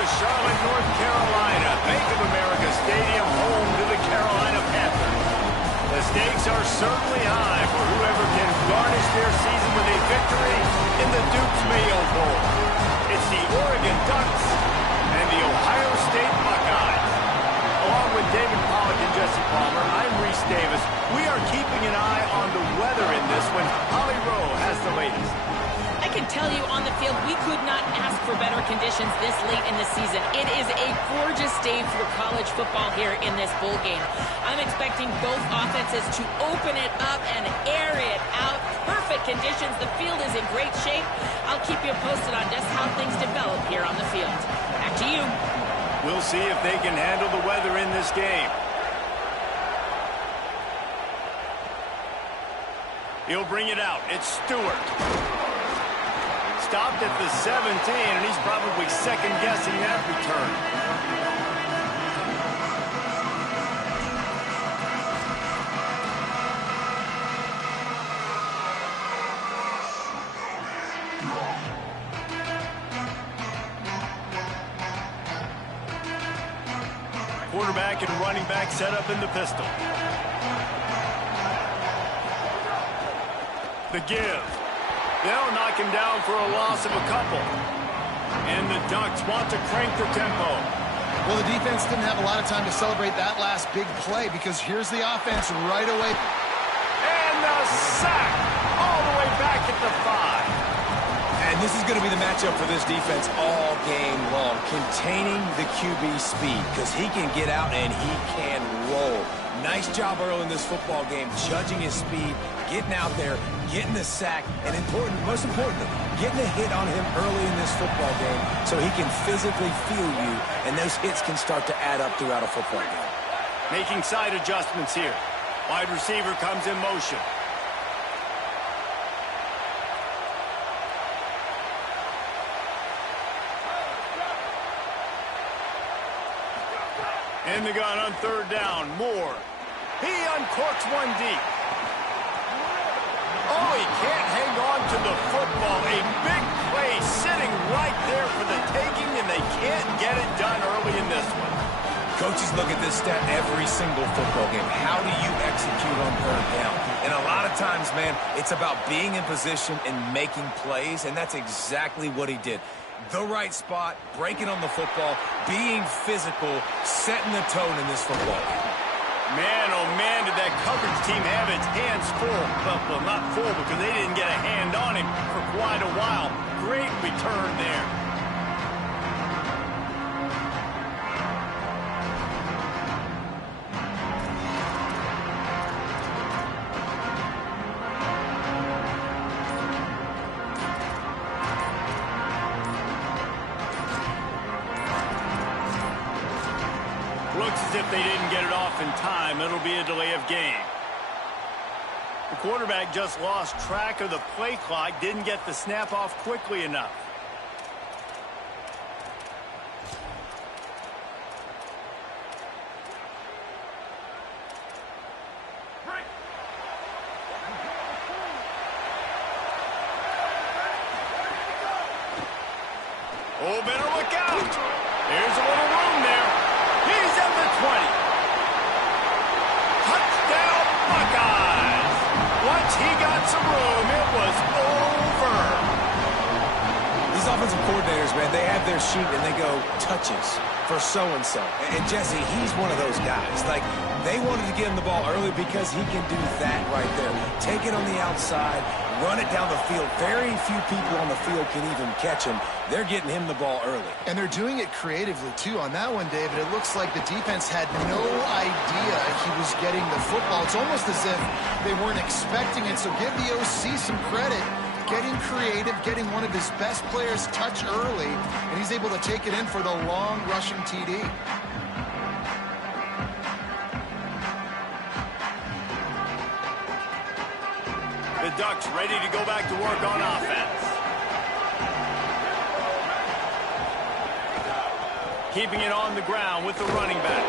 to Charlotte, North Carolina. Bank of America Stadium, home to the Carolina Panthers. The stakes are certainly high for whoever can garnish their season with a victory in the Duke's Mayo Bowl. It's the Oregon Ducks and the Ohio State Buckeyes. Along with David Pollack and Jesse Palmer, I'm Reese Davis. We are keeping an eye on the weather in this one. Holly Rowe has the latest. I can tell you on the field, we could not ask for better conditions this late in the season. It is a gorgeous day for college football here in this bowl game. I'm expecting both offenses to open it up and air it out. Perfect conditions. The field is in great shape. I'll keep you posted on just how things develop here on the field. Back to you. We'll see if they can handle the weather in this game. He'll bring it out. It's Stewart. Stopped at the 17, and he's probably second-guessing that return. Quarterback and running back set up in the pistol. The give. They'll knock him down for a loss of a couple. And the Ducks want to crank the tempo. Well, the defense didn't have a lot of time to celebrate that last big play because here's the offense right away. And the sack all the way back at the 5. And this is going to be the matchup for this defense all game long. Containing the QB speed because he can get out and he can roll. Nice job early in this football game, judging his speed, getting out there, getting the sack, and most importantly, getting a hit on him early in this football game so he can physically feel you, and those hits can start to add up throughout a football game. Making side adjustments here. Wide receiver comes in motion. In the gun on third down, Moore. He uncorks one deep. Oh, he can't hang on to the football. A big play sitting right there for the taking, and they can't get it done early in this one. Coaches look at this stat every single football game. How do you execute on third down? And a lot of times, man, it's about being in position and making plays, and that's exactly what he did. The right spot, breaking on the football, being physical, setting the tone in this football game. Man, oh man, did that coverage team have its hands full. Well, not full because they didn't get a hand on him for quite a while. Great return there. Looks as if they didn't get it off in time. It'll be a delay of game. The quarterback just lost track of the play clock, didn't get the snap off quickly enough. Oh, better look out. There's a little room there. He's at the 20. Touchdown, Buckeyes. Once he got some room, it was over. These offensive coordinators, man, they have their sheet and they go touches for so-and-so. And Jesse, he's one of those guys. Like, they wanted to get him the ball early because he can do that right there. Take it on the outside, run it down the field. Very few people on the field can even catch him. They're getting him the ball early. And they're doing it creatively, too. On that one, David, it looks like the defense had no idea he was getting the football. It's almost as if they weren't expecting it. So give the OC some credit. Getting creative, getting one of his best players touch early, and he's able to take it in for the long rushing TD. The Ducks ready to go back to work on offense. Keeping it on the ground with the running back.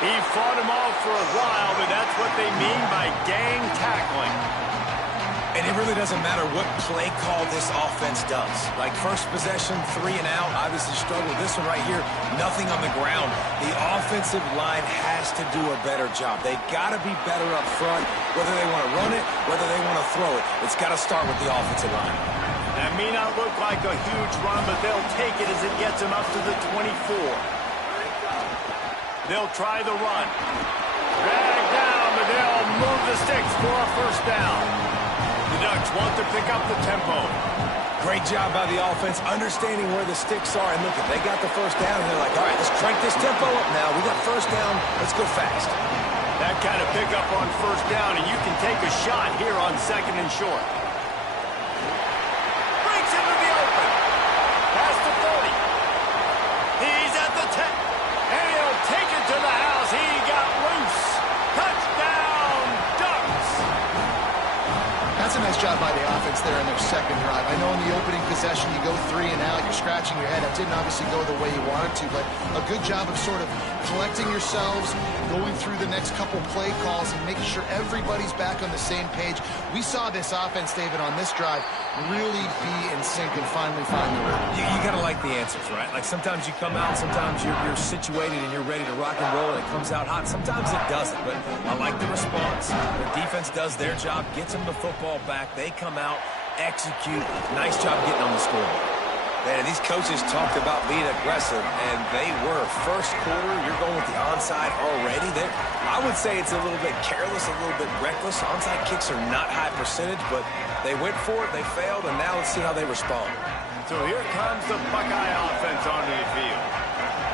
He fought him off for a while, but that's what they mean by gang tackling. And it really doesn't matter what play call this offense does. Like first possession, 3 and out, obviously struggled. This one right here, nothing on the ground. The offensive line has to do a better job. They got to be better up front, whether they want to run it, whether they want to throw it. It's got to start with the offensive line. That may not look like a huge run, but they'll take it as it gets them up to the 24. They'll try the run. Drag down, but they'll move the sticks for a first down. The Ducks want to pick up the tempo. Great job by the offense, understanding where the sticks are. And look, if they got the first down, they're like, all right, let's crank this tempo up now. We got first down. Let's go fast. That kind of pickup on first down, and you can take a shot here on 2nd and short. Breaks into the open. Past the 30. He's at the 10. And he'll take it to the house. He got loose. Touchdown, Ducks. That's a nice job by the offense there in their second drive. I know in the opening possession you go 3 and out, you're scratching your head. That didn't obviously go the way you wanted to, but a good job of sort of collecting yourselves, going through the next couple play calls and making sure everybody's back on the same page. We saw this offense, David, on this drive really be in sync and finally find the rhythm. You got to like the answers, right? Like sometimes you come out, sometimes you're situated and you're ready to rock and roll and it comes out hot. Sometimes it doesn't, but I like the response. The defense does their job, gets them the football back. They come out, execute. Nice job getting on the scoreboard. Man, these coaches talked about being aggressive, and they were. First quarter, you're going with the onside already. I would say it's a little bit careless, a little bit reckless. Onside kicks are not high percentage, but they went for it, they failed, and now let's see how they respond. So here comes the Buckeye offense onto the field.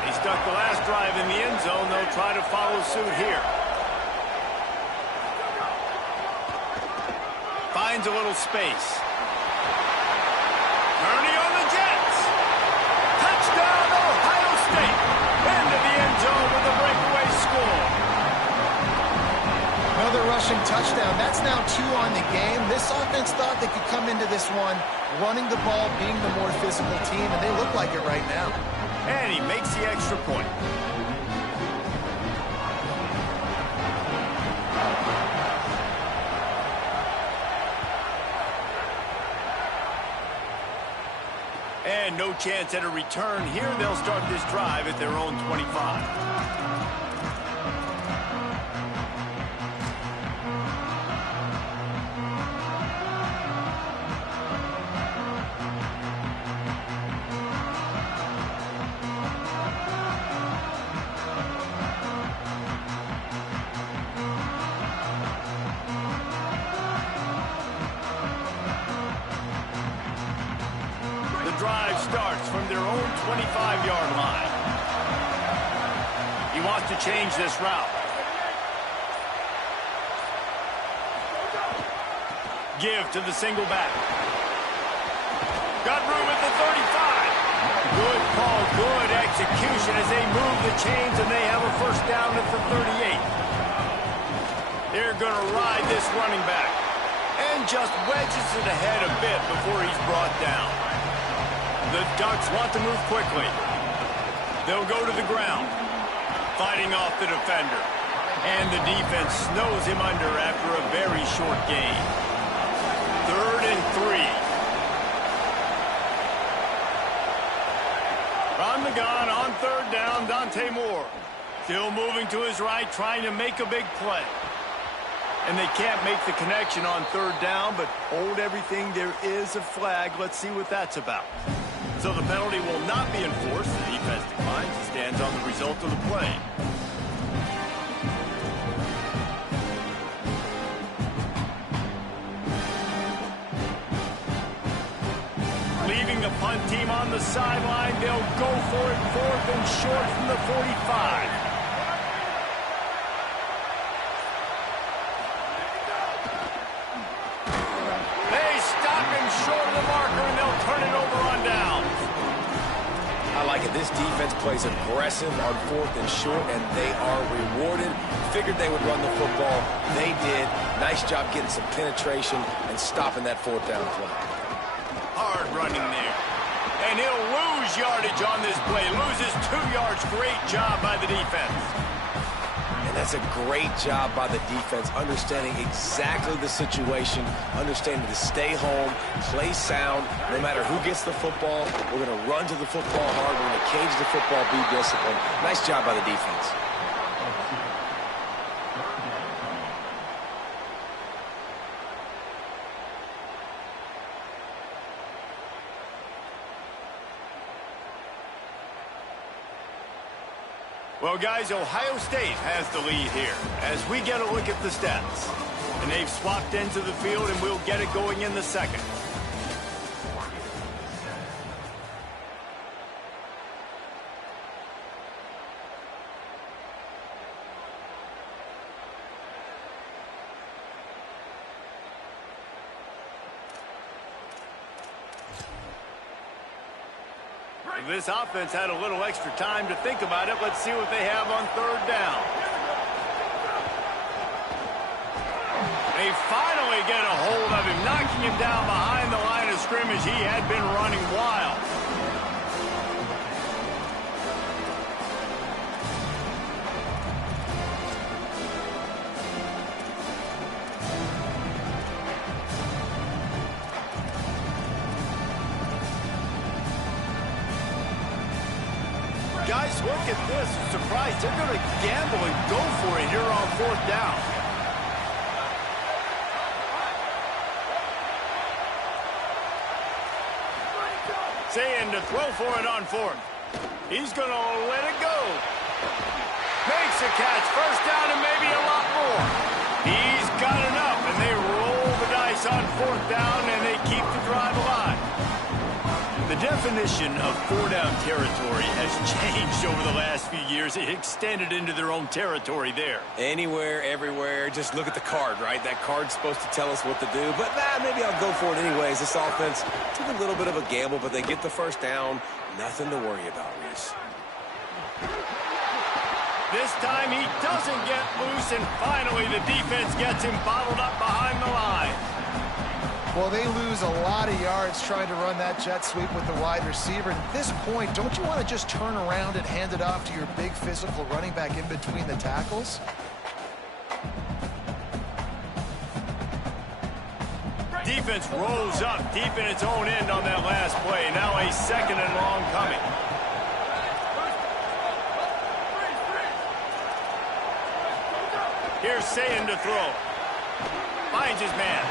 He stuck the last drive in the end zone. They'll try to follow suit here. Finds a little space. Ernie on the Jets. Touchdown, Ohio State. Into the end zone with a breakaway score. Another rushing touchdown. That's now 2 on the game. This offense thought they could come into this one running the ball, being the more physical team, and they look like it right now. And he makes the extra point. And no chance at a return here. They'll start this drive at their own 25. Drive starts from their own 25-yard line. He wants to change this route. Give to the single back. Got room at the 35. Good call, good execution as they move the chains and they have a first down at the 38. They're going to ride this running back and just wedges it ahead a bit before he's brought down. The Ducks want to move quickly. They'll go to the ground, fighting off the defender. And the defense snows him under after a very short gain. 3rd and 3. From the gun on 3rd down, Dante Moore. Still moving to his right, trying to make a big play. And they can't make the connection on 3rd down, but hold everything. There is a flag. Let's see what that's about. So the penalty will not be enforced. The defense declines and stands on the result of the play. Leaving the punt team on the sideline. They'll go for it 4th and short from the 45. They stop him short of the marker, and they'll turn it over on downs. I like it. This defense plays aggressive on 4th and short, and they are rewarded. Figured they would run the football. They did. Nice job getting some penetration and stopping that 4th down play. Hard running there. And he'll lose yardage on this play. Loses 2 yards. Great job by the defense. And That's a great job by the defense, understanding exactly the situation, understanding to stay home, play sound. No matter who gets the football, we're going to run to the football hard. We're going to cage the football, be disciplined. Nice job by the defense. Well, guys, Ohio State has the lead here as we get a look at the stats. And they've swapped ends of the field, and we'll get it going in the second. This offense had a little extra time to think about it. Let's see what they have on third down. They finally get a hold of him, knocking him down behind the line of scrimmage. He had been running wild. Guys, look at this. Surprised. They're going to gamble and go for it here on fourth down. Saying to throw for it on fourth. He's going to let it go. Makes a catch. First down and maybe a lot more. He's got enough, and they roll the dice on fourth down, and they keep the drive alive. The definition of four-down territory has changed over the last few years. It extended into their own territory there. Anywhere, everywhere, just look at the card, right? That card's supposed to tell us what to do, but maybe I'll go for it anyways. This offense took a little bit of a gamble, but they get the first down. Nothing to worry about, Reese. This time he doesn't get loose, and finally the defense gets him bottled up behind the line. Well, they lose a lot of yards trying to run that jet sweep with the wide receiver. At this point, don't you want to just turn around and hand it off to your big physical running back in between the tackles? Defense rolls up deep in its own end on that last play. Now a second and long coming. Here's Sayin to throw. Finds his man.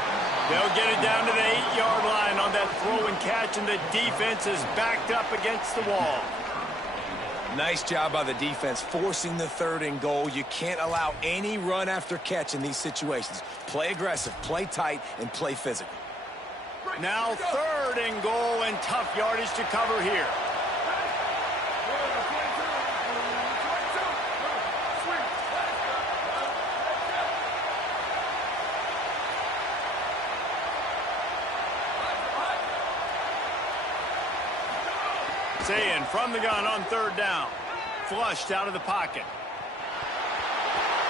They'll get it down to the 8-yard line on that throw and catch, and the defense is backed up against the wall. Nice job by the defense forcing the third and goal. You can't allow any run after catch in these situations. Play aggressive, play tight, and play physical. Now third and goal, and tough yardage to cover here. Sayin from the gun on third down. Flushed out of the pocket.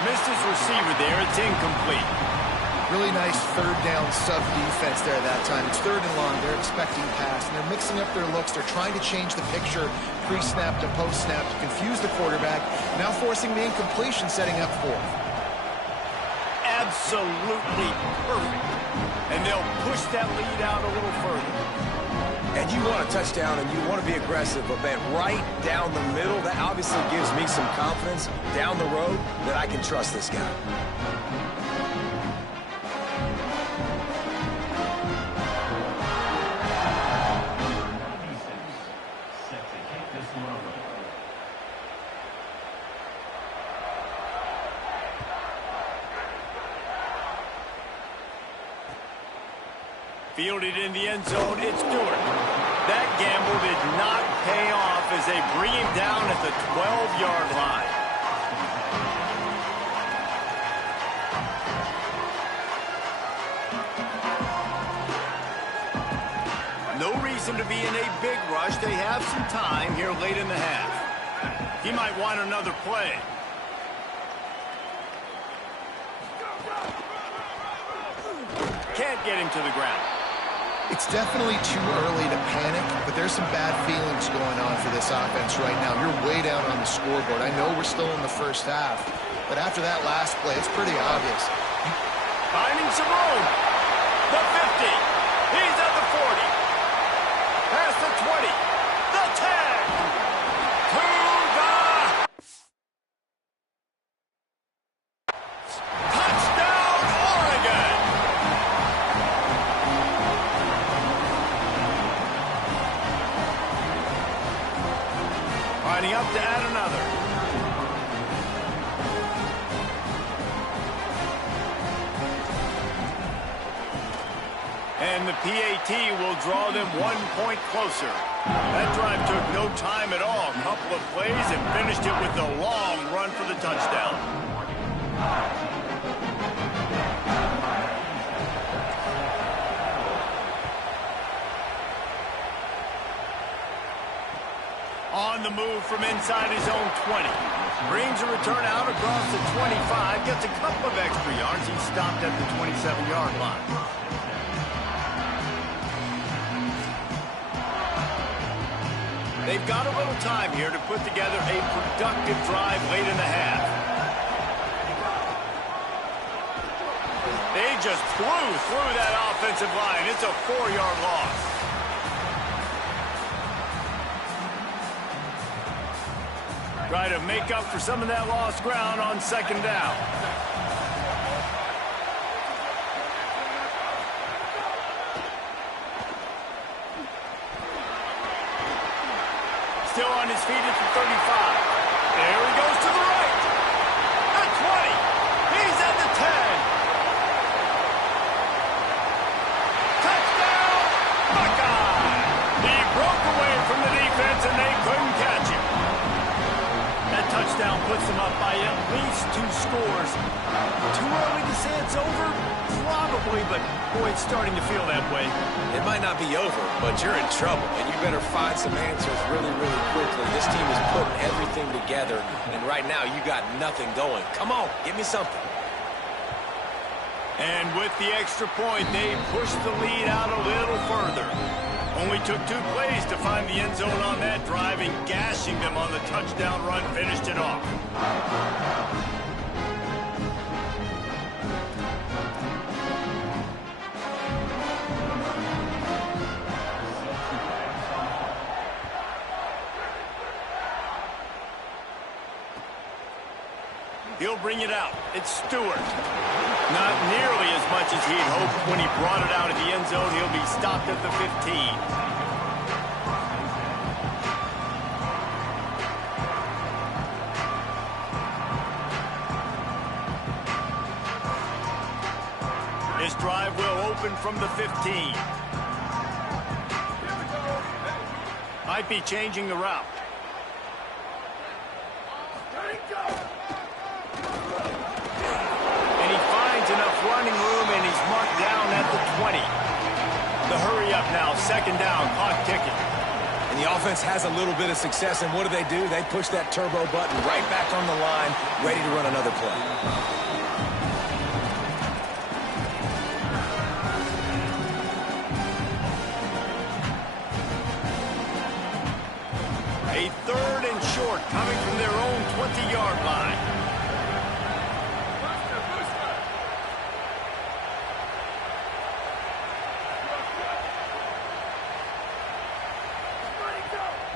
Missed his receiver there. It's incomplete. Really nice third down sub defense there that time. It's third and long. They're expecting pass, and they're mixing up their looks. They're trying to change the picture pre-snap to post-snap to confuse the quarterback. Now forcing the incompletion, setting up fourth. Absolutely perfect. And they'll push that lead out a little further. And you want a touchdown, and you want to be aggressive, but, man, right down the middle, that obviously gives me some confidence down the road that I can trust this guy. Fielded in the end zone, it's Stewart. That gamble did not pay off as they bring him down at the 12-yard line. No reason to be in a big rush. They have some time here late in the half. He might want another play. Can't get him to the ground. It's definitely too early to panic, but there's some bad feelings going on for this offense right now. You're way down on the scoreboard. I know we're still in the first half, But after that last play, it's pretty obvious. Finding some room. The 50. He's at the 40. Past the 20. The 10. To the touchdown, Oregon. Lining up to add another. And the PAT will draw them 1 point closer. That drive took no time at all. A couple of plays and finished it with a long run for the touchdown. On the move from inside his own 20. Brings a return out across the 25. Gets a couple of extra yards. He's stopped at the 27-yard line. They've got a little time here to put together a productive drive late in the half. They just flew through that offensive line. It's a 4-yard loss. Try to make up for some of that lost ground on second down. Still on his feet at the 35. There he goes to the right. The 20. He's at the 10. Touchdown, Buckeye. He broke away from the defense and they couldn't catch him. That touchdown puts them up by at least 2 scores. Too early to say it's over? Probably, but boy, it's starting to feel that way. It might not be over, but you're in trouble, and you better find some answers really, really quickly. This team is putting everything together, and right now you got nothing going. Come on, give me something. And with the extra point, they pushed the lead out a little further. Only took 2 plays to find the end zone on that drive, and gashing them on the touchdown run finished it off. He'll bring it out. It's Stewart. Not nearly as much as he'd hoped when he brought it out of the end zone. He'll be stopped at the 15. This drive will open from the 15. Might be changing the route. Running room, and he's marked down at the 20. The hurry up now, second down, clock ticking. And the offense has a little bit of success, and what do? They push that turbo button right back on the line, ready to run another play. A 3rd and short coming from their own 20-yard line.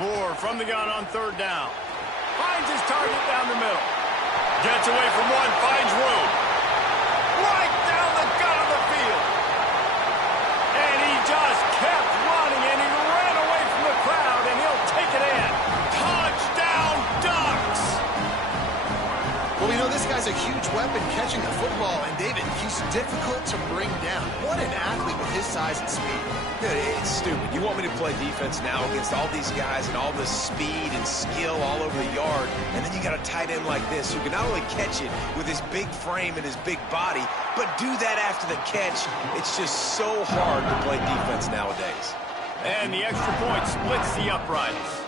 Moore from the gun on 3rd down. Finds his target down the middle. Gets away from one, finds room. Right down the gut of the field. And he just kept running, and he ran away from the crowd, and he'll take it in. Touchdown, Ducks! Well, we know this guy's a huge weapon catching the football, and David, he's difficult to bring down. What an athlete with his size and speed. Dude, it's stupid. You want me to play defense now against all these guys and all this speed and skill all over the yard, and then you got a tight end like this who can not only catch it with his big frame and his big body, but do that after the catch. It's just so hard to play defense nowadays. And the extra point splits the uprights.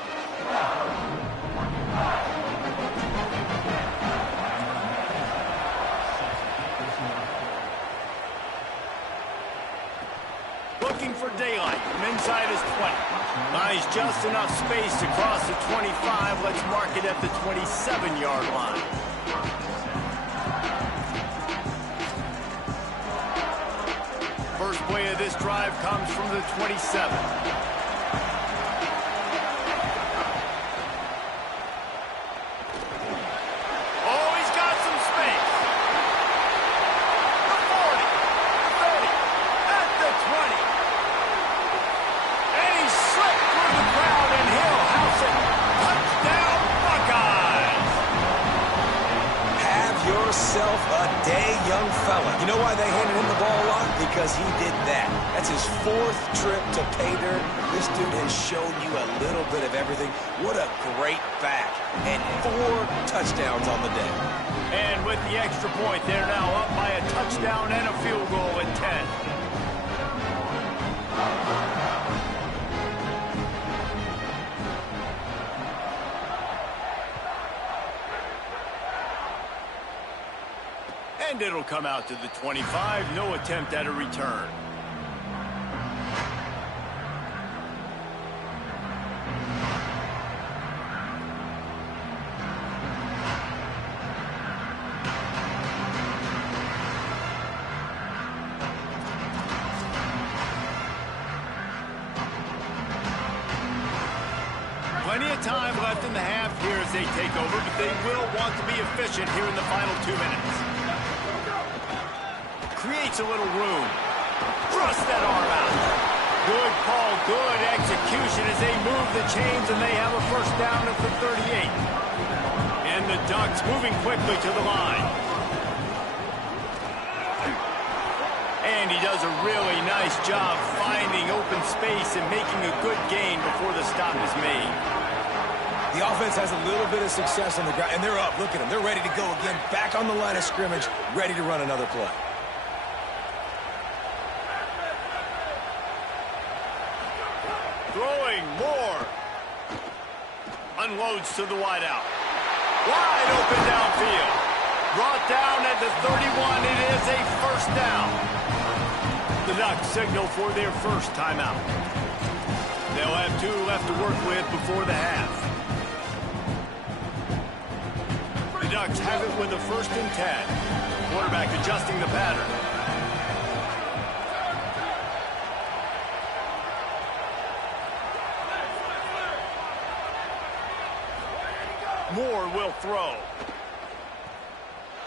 Looking for daylight from inside his 20. Buys just enough space to cross the 25. Let's mark it at the 27-yard line. First play of this drive comes from the 27. A day, young fella. You know why they handed him the ball a lot? Because he did that. That's his 4th trip to pay dirt. This dude has shown you a little bit of everything. What a great back. And 4 touchdowns on the day. And with the extra point, they're now up by a touchdown and a field goal at 10. And it'll come out to the 25. No attempt at a return. Plenty of time left in the half here as they take over, but they will want to be efficient here in the final 2 minutes. Creates a little room. Thrust that arm out. Good call, good execution as they move the chains, and they have a first down at the 38. And the Ducks moving quickly to the line. And he does a really nice job finding open space and making a good gain before the stop is made. The offense has a little bit of success on the ground, and they're up. Look at them. They're ready to go again, back on the line of scrimmage, ready to run another play. Throwing Moore. Unloads to the wideout. Wide open downfield. Brought down at the 31. It is a first down. The Ducks signal for their first timeout. They'll have 2 left to work with before the half. The Ducks have it with a 1st and 10. Quarterback adjusting the pattern. Moore will throw.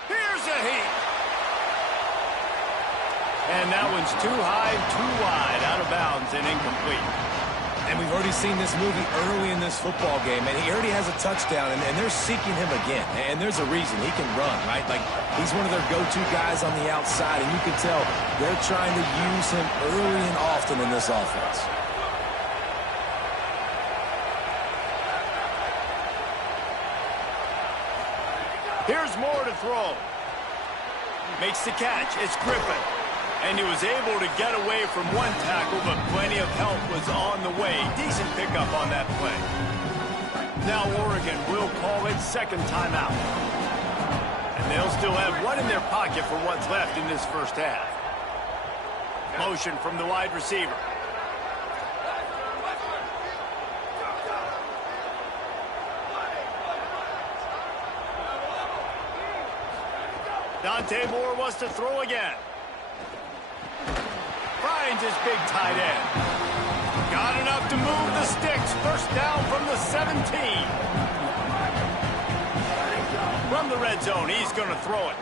Here's a heat. And that one's too high, too wide, out of bounds and incomplete. And we've already seen this movie early in this football game, and he already has a touchdown, and they're seeking him again. And there's a reason. He can run, right? Like, he's one of their go-to guys on the outside, and you can tell they're trying to use him early and often in this offense. Here's Moore to throw. Makes the catch. It's Griffin. And he was able to get away from one tackle, but plenty of help was on the way. Decent pickup on that play. Now Oregon will call its 2nd timeout. And they'll still have 1 in their pocket for what's left in this first half. Motion from the wide receiver. Dante Moore wants to throw again. Finds his big tight end. Got enough to move the sticks. First down from the 17. From the red zone, he's going to throw it.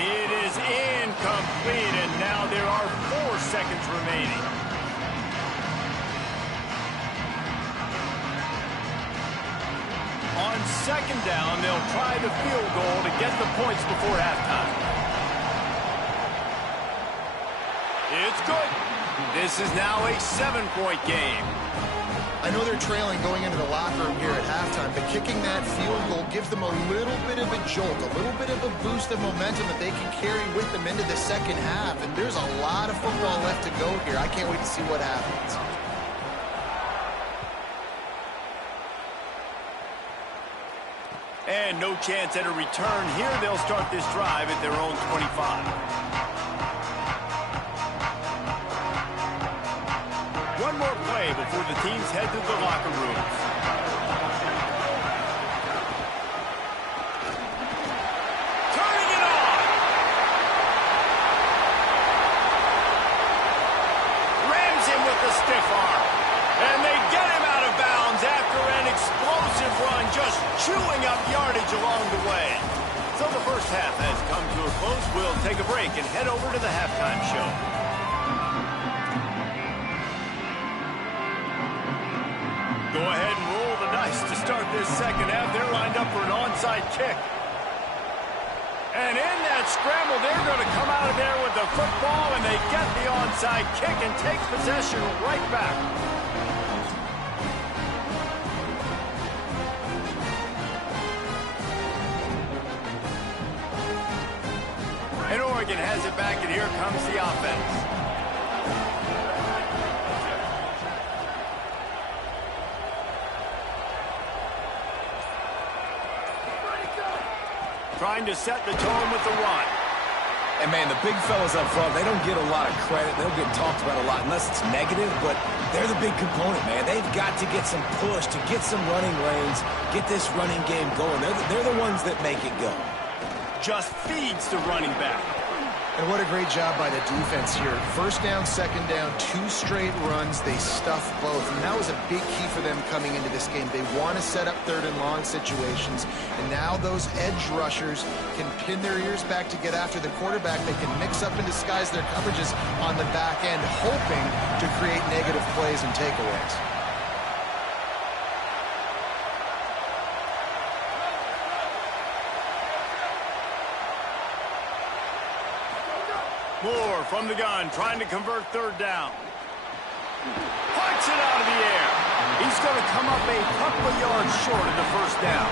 It is incomplete, and now there are 4 seconds remaining. On 2nd down, they'll try the field goal to get the points before halftime. It's good. This is now a 7-point game. I know they're trailing going into the locker room here at halftime, but kicking that field goal gives them a little bit of a jolt, a little bit of a boost of momentum that they can carry with them into the second half. And there's a lot of football left to go here. I can't wait to see what happens. And no chance at a return here. They'll start this drive at their own 25. One more play before the teams head to the locker rooms. Turning it on! chewing up yardage along the way. So the first half has come to a close. We'll take a break and head over to the halftime show. Go ahead and roll the dice to start this second half. They're lined up for an onside kick. And in that scramble, they're going to come out of there with the football, and they get the onside kick and take possession right back. And Oregon has it back, and here comes the offense. Trying to set the tone with the run. And, man, the big fellas up front, they don't get a lot of credit. They don't get talked about a lot unless it's negative, but they're the big component, man. They've got to get some push, to get some running lanes, get this running game going. They're the ones that make it go. Just feeds the running back. And what a great job by the defense here. First down, second down, 2 straight runs. They stuffed both. And that was a big key for them coming into this game. They want to set up third and long situations. And now those edge rushers can pin their ears back to get after the quarterback. They can mix up and disguise their coverages on the back end, hoping to create negative plays and takeaways. Moore from the gun, trying to convert third down. Punts it out of the air. He's going to come up a couple of yards short of the first down.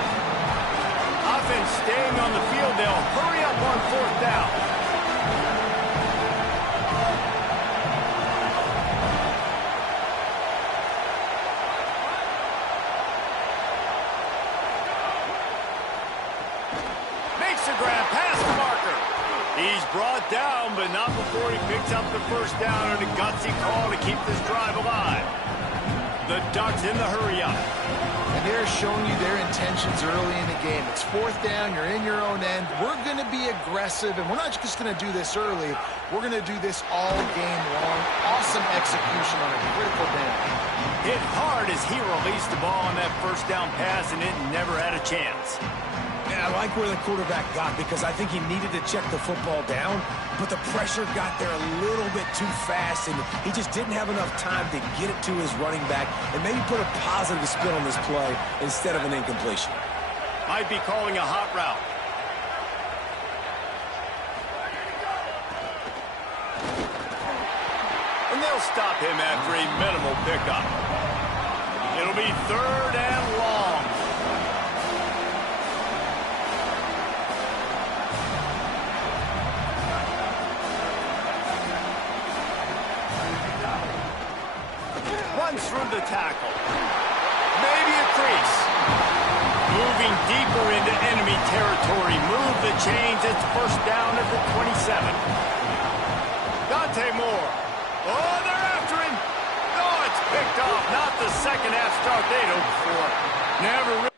Offense staying on the field. They'll hurry up on fourth down. Makes the grab past the marker. He's brought down, but not before he picks up the first down and a gutsy call to keep this drive alive. The Ducks in the hurry-up. And they're showing you their intentions early in the game. It's fourth down, you're in your own end. We're going to be aggressive, and we're not just going to do this early. We're going to do this all game long. Awesome execution on a critical down. Hit hard as he released the ball on that first down pass, and it never had a chance. I like where the quarterback got because I think he needed to check the football down, but the pressure got there a little bit too fast, and he just didn't have enough time to get it to his running back and maybe put a positive spin on this play instead of an incompletion. Might be calling a hot route. And they'll stop him after a minimal pickup. It'll be third and long. Runs through the tackle. Maybe a crease. Moving deeper into enemy territory. Move the chains. It's first down at the 27. Dante Moore. Oh, they're after him. Oh, it's picked off. Not the second half start they'd hoped for. Never really.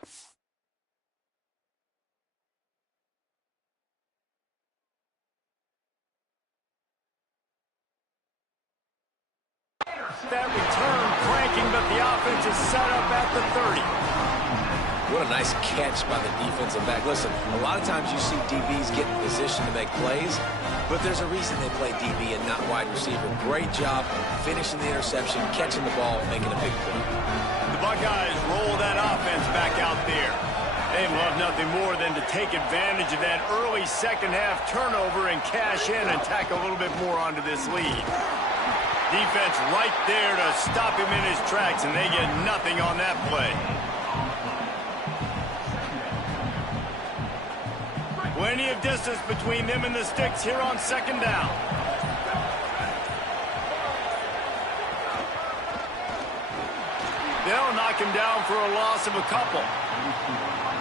That return cranking, but the offense is set up at the 30. What a nice catch by the defensive back. Listen, a lot of times you see DBs get in position to make plays, but there's a reason they play DB and not wide receiver. Great job finishing the interception, catching the ball, making a big play. The Buckeyes roll that offense back out there. They'd love nothing more than to take advantage of that early second half turnover and cash in and tack a little bit more onto this lead. Defense right there to stop him in his tracks, and they get nothing on that play. Plenty of distance between them and the sticks here on second down. They'll knock him down for a loss of a couple.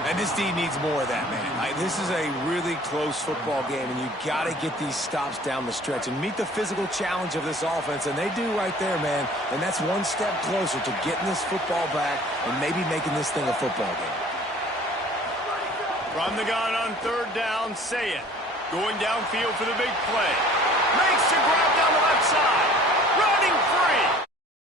And this D needs more of that, man. This is a really close football game, and you got to get these stops down the stretch and meet the physical challenge of this offense, and they do right there, man. And that's one step closer to getting this football back and maybe making this thing a football game. From the gun on third down, Say It. Going downfield for the big play. Makes the grab down the left side. Running free.